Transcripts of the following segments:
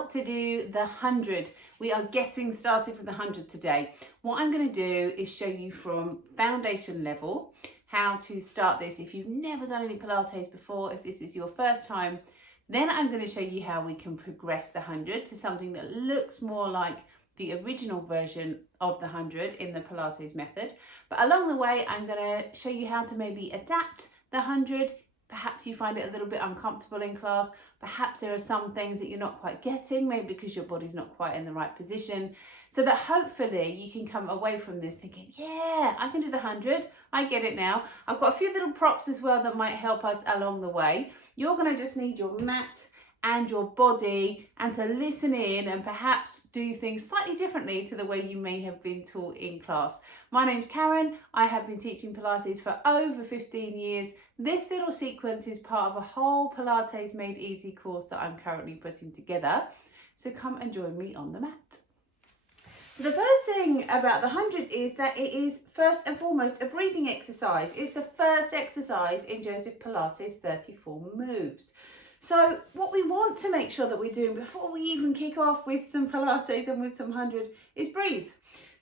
how to do the 100. We are getting started with the 100 today. What I'm going to do is show you from foundation level how to start this. If you've never done any Pilates before, if this is your first time, then I'm going to show you how we can progress the 100 to something that looks more like the original version of the 100 in the Pilates method. But along the way, I'm going to show you how to maybe adapt the 100. Perhaps you find it a little bit uncomfortable in class. Perhaps there are some things that you're not quite getting, maybe because your body's not quite in the right position. So that hopefully you can come away from this thinking, yeah, I can do the 100. I get it now. I've got a few little props as well that might help us along the way. You're going to just need your mat and your body, and to listen in and perhaps do things slightly differently to the way you may have been taught in class. My name's Karen. I have been teaching Pilates for over 15 years. This little sequence is part of a whole Pilates Made Easy course that I'm currently putting together. So come and join me on the mat. So the first thing about the 100 is that it is first and foremost a breathing exercise. It's the first exercise in Joseph Pilates' 34 moves. So what we want to make sure that we're doing before we even kick off with some Pilates and with some 100 is breathe.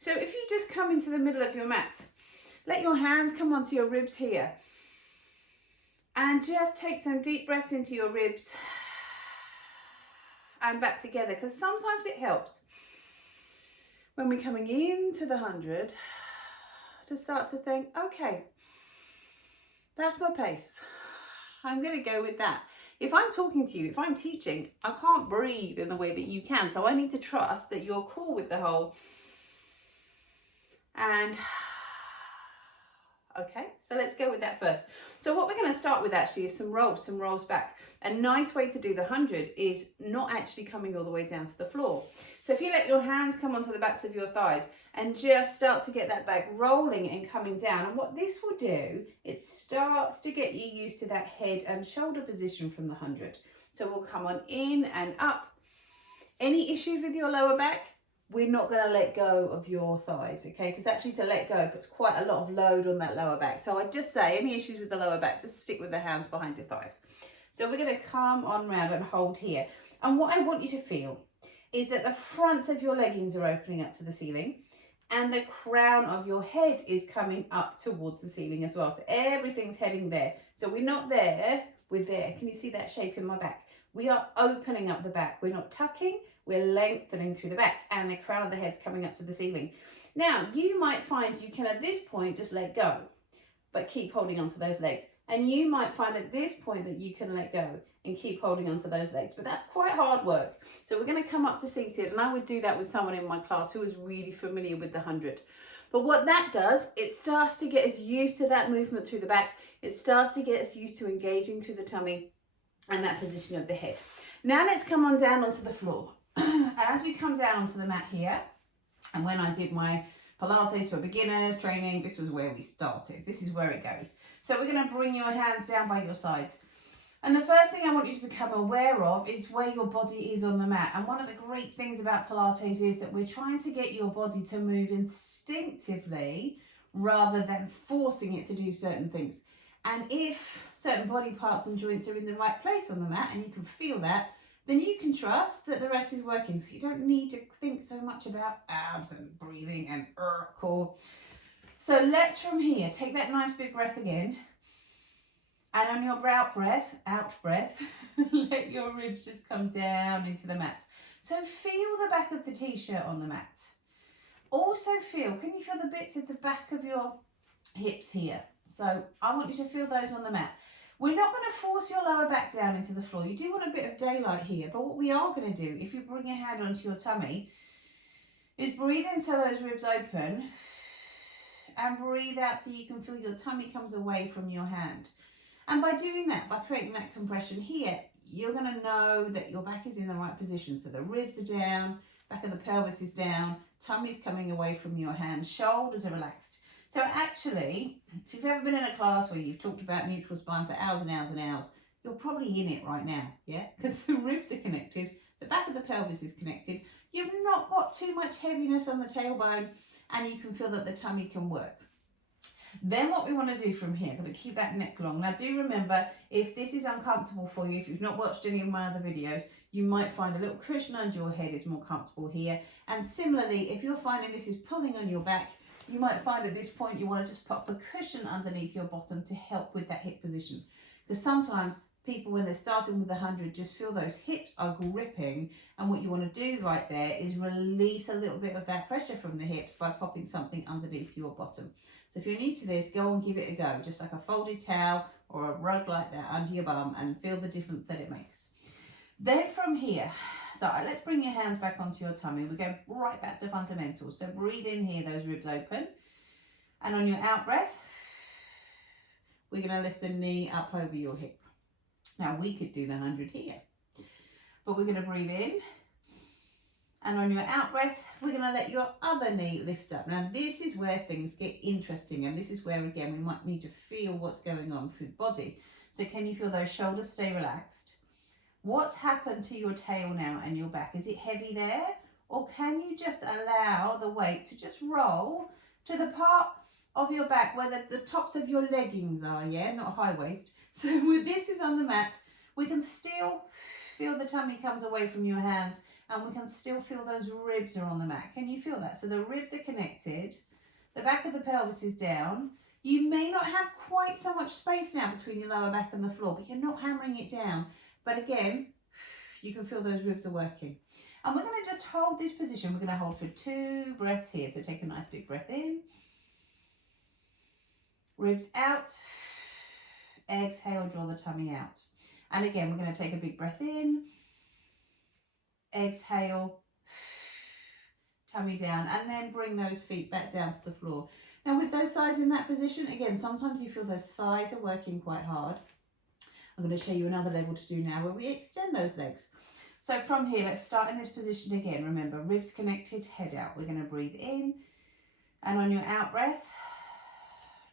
So if you just come into the middle of your mat, let your hands come onto your ribs here and just take some deep breaths into your ribs and back together, because sometimes it helps when we're coming into the 100 to start to think, okay, that's my pace. I'm going to go with that. If I'm talking to you, if I'm teaching, I can't breathe in the way that you can. So I need to trust that you're cool with the whole. And okay, so let's go with that first. So what we're going to start with actually is some rolls back. A nice way to do the 100 is not actually coming all the way down to the floor. So if you let your hands come onto the backs of your thighs and just start to get that back rolling and coming down. And what this will do, it starts to get you used to that head and shoulder position from the 100. So we'll come on in and up. Any issues with your lower back? We're not going to let go of your thighs, okay? Because actually to let go puts quite a lot of load on that lower back. So I'd just say any issues with the lower back, just stick with the hands behind your thighs. So we're going to come on round and hold here. And what I want you to feel is that the fronts of your leggings are opening up to the ceiling and the crown of your head is coming up towards the ceiling as well. So everything's heading there. So we're not there, we're there. Can you see that shape in my back? We are opening up the back. We're not tucking, we're lengthening through the back, and the crown of the head's coming up to the ceiling. Now, you might find you can at this point just let go, but keep holding onto those legs. And you might find at this point that you can let go and keep holding onto those legs, but that's quite hard work. So we're going to come up to seated, and I would do that with someone in my class who was really familiar with the 100. But what that does, it starts to get us used to that movement through the back. It starts to get us used to engaging through the tummy and that position of the head. Now let's come on down onto the floor. And as we come down onto the mat here, and when I did my Pilates for beginners training, this was where we started. This is where it goes. So we're going to bring your hands down by your sides. And the first thing I want you to become aware of is where your body is on the mat. And one of the great things about Pilates is that we're trying to get your body to move instinctively rather than forcing it to do certain things. And if certain body parts and joints are in the right place on the mat and you can feel that, then you can trust that the rest is working. So you don't need to think so much about abs and breathing and core. So let's from here, take that nice big breath again. And on your out breath, let your ribs just come down into the mat. So feel the back of the t-shirt on the mat. Also can you feel the bits at the back of your hips here? So I want you to feel those on the mat. We're not going to force your lower back down into the floor. You do want a bit of daylight here, but what we are going to do, if you bring your hand onto your tummy, is breathe in so those ribs open and breathe out so you can feel your tummy comes away from your hand. And by doing that, by creating that compression here, you're going to know that your back is in the right position. So the ribs are down, back of the pelvis is down, tummy's coming away from your hand, shoulders are relaxed. So actually, if you've ever been in a class where you've talked about neutral spine for hours and hours and hours, you're probably in it right now, yeah? Because the ribs are connected, the back of the pelvis is connected, you've not got too much heaviness on the tailbone, and you can feel that the tummy can work. Then what we want to do from here, going to keep that neck long. Now do remember, if this is uncomfortable for you, if you've not watched any of my other videos, You might find a little cushion under your head is more comfortable here. And similarly, if you're finding this is pulling on your back, you might find at this point you want to just pop a cushion underneath your bottom to help with that hip position. Because sometimes people, when they're starting with the 100, just feel those hips are gripping, and what you want to do right there is release a little bit of that pressure from the hips by popping something underneath your bottom. So if you're new to this, go and give it a go, just like a folded towel or a rug like that under your bum, and feel the difference that it makes. Then from here, so let's bring your hands back onto your tummy. We go right back to fundamentals. So breathe in here, those ribs open, and on your out breath, we're going to lift a knee up over your hip. Now we could do the 100 here, but we're going to breathe in, and on your out breath, we're going to let your other knee lift up. Now this is where things get interesting, and this is where again we might need to feel what's going on through the body. So can you feel those shoulders stay relaxed? What's happened to your tail now and your back? Is it heavy there? Or can you just allow the weight to just roll to the part of your back where the tops of your leggings are, yeah, not high waist. So when this is on the mat, we can still feel the tummy comes away from your hands, and we can still feel those ribs are on the mat. Can you feel that? So the ribs are connected, the back of the pelvis is down. You may not have quite so much space now between your lower back and the floor, but you're not hammering it down. But again, you can feel those ribs are working. And we're going to just hold this position. We're going to hold for 2 breaths here. So take a nice big breath in. Ribs out. Exhale, draw the tummy out. And again, we're going to take a big breath in. Exhale. Tummy down. And then bring those feet back down to the floor. Now with those thighs in that position, again, sometimes you feel those thighs are working quite hard. I'm going to show you another level to do now where we extend those legs. So from here, let's start in this position again. Remember, ribs connected, head out. We're going to breathe in, and on your out breath,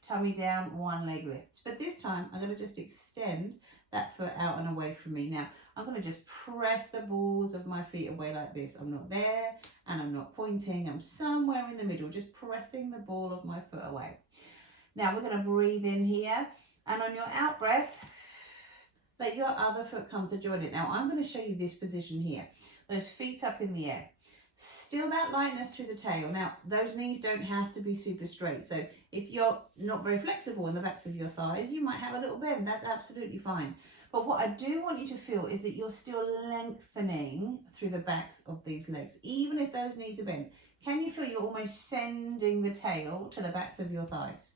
tummy down, one leg lifts. But this time, I'm going to just extend that foot out and away from me. Now, I'm going to just press the balls of my feet away like this. I'm not there, and I'm not pointing. I'm somewhere in the middle, just pressing the ball of my foot away. Now, we're going to breathe in here, and on your out breath, let your other foot come to join it. Now, I'm going to show you this position here. Those feet up in the air. Still that lightness through the tail. Now, those knees don't have to be super straight. So if you're not very flexible in the backs of your thighs, you might have a little bend. That's absolutely fine. But what I do want you to feel is that you're still lengthening through the backs of these legs, even if those knees are bent. Can you feel you're almost sending the tail to the backs of your thighs?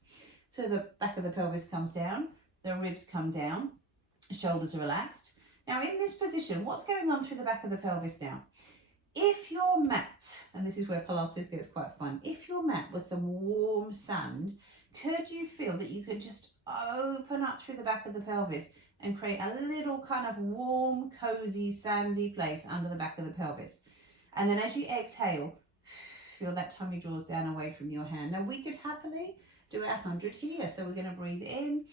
So the back of the pelvis comes down, the ribs come down, shoulders are relaxed. Now in this position, what's going on through the back of the pelvis now? If your mat, and this is where Pilates gets quite fun, if your mat was some warm sand, could you feel that you could just open up through the back of the pelvis and create a little kind of warm, cozy, sandy place under the back of the pelvis? And then as you exhale, feel that tummy draws down away from your hand. Now we could happily do our 100 here. So we're going to breathe in.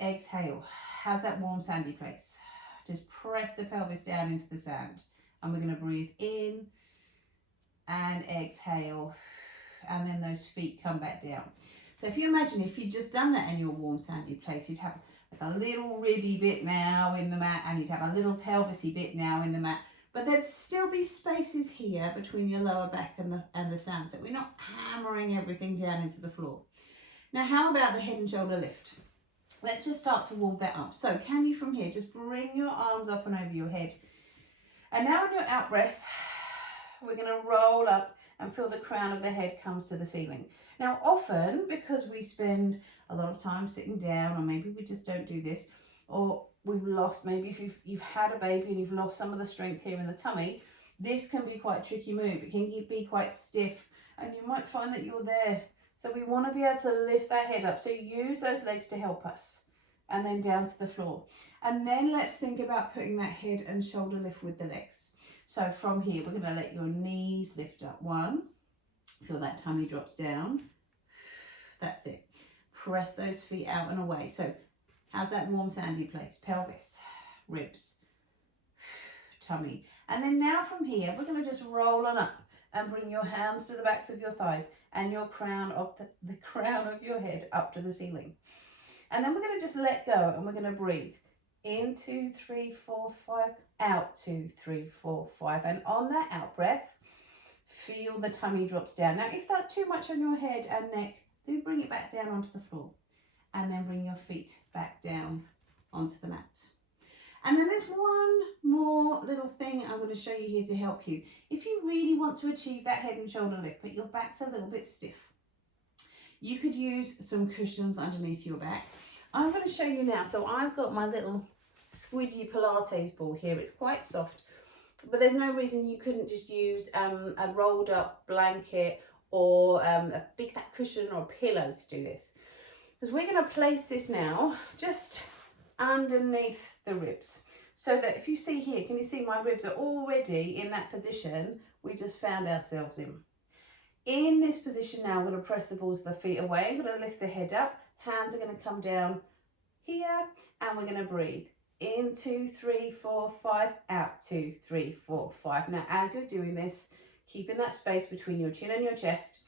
Exhale. How's that warm sandy place? Just press the pelvis down into the sand, and we're going to breathe in and exhale, and then those feet come back down. So if you imagine if you'd just done that in your warm sandy place, you'd have like a little ribby bit now in the mat, and you'd have a little pelvisy bit now in the mat, but there'd still be spaces here between your lower back and the sand, so we're not hammering everything down into the floor. Now how about the head and shoulder lift? Let's just start to warm that up. So can you from here just bring your arms up and over your head. And now on your out breath, we're going to roll up and feel the crown of the head comes to the ceiling. Now often, because we spend a lot of time sitting down, or maybe we just don't do this, or we've lost, maybe if you've had a baby and you've lost some of the strength here in the tummy, this can be quite a tricky move. It can be quite stiff, and you might find that you're there. So we want to be able to lift that head up. So use those legs to help us. And then down to the floor. And then let's think about putting that head and shoulder lift with the legs. So from here, we're going to let your knees lift up. 1. Feel that tummy drops down. That's it. Press those feet out and away. So how's that warm sandy place? Pelvis, ribs, tummy. And then now from here, we're going to just roll on up and bring your hands to the backs of your thighs and your crown of the crown of your head up to the ceiling. And then we're going to just let go, and we're going to breathe In 2, 3, 4, 5. Out 2, 3, 4, 5. And on that out breath, feel the tummy drops down. Now, if that's too much on your head and neck, then bring it back down onto the floor. And then bring your feet back down onto the mat. And then there's one more little thing I'm going to show you here to help you. If you really want to achieve that head and shoulder lift, but your back's a little bit stiff, you could use some cushions underneath your back. I'm going to show you now. So I've got my little squidgy Pilates ball here. It's quite soft, but there's no reason you couldn't just use a rolled up blanket or a big fat cushion or a pillow to do this. Because we're going to place this now just underneath the ribs, so that if you see here, can you see my ribs are already in that position we just found ourselves in. In this position now, I'm going to press the balls of the feet away. I'm going to lift the head up. Hands are going to come down here, and we're going to breathe. In 2, 3, 4, 5. Out 2, 3, 4, 5. Now, as you're doing this, keeping that space between your chin and your chest.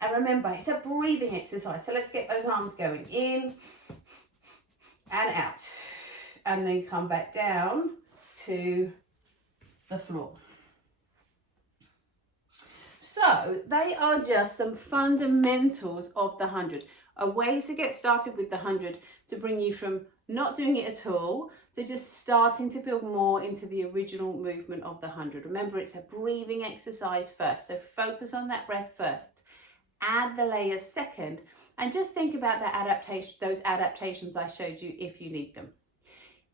And remember, it's a breathing exercise. So let's get those arms going. In and out. And then come back down to the floor. So they are just some fundamentals of the 100. A way to get started with the 100 to bring you from not doing it at all to just starting to build more into the original movement of the 100. Remember, it's a breathing exercise first. So focus on that breath first. Add the layers second. And just think about that adaptation, those adaptations I showed you if you need them.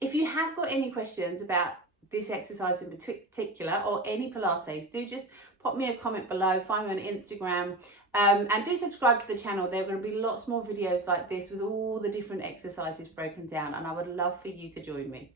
If you have got any questions about this exercise in particular or any Pilates, do just pop me a comment below, find me on Instagram, and do subscribe to the channel. There are going to be lots more videos like this with all the different exercises broken down, and I would love for you to join me.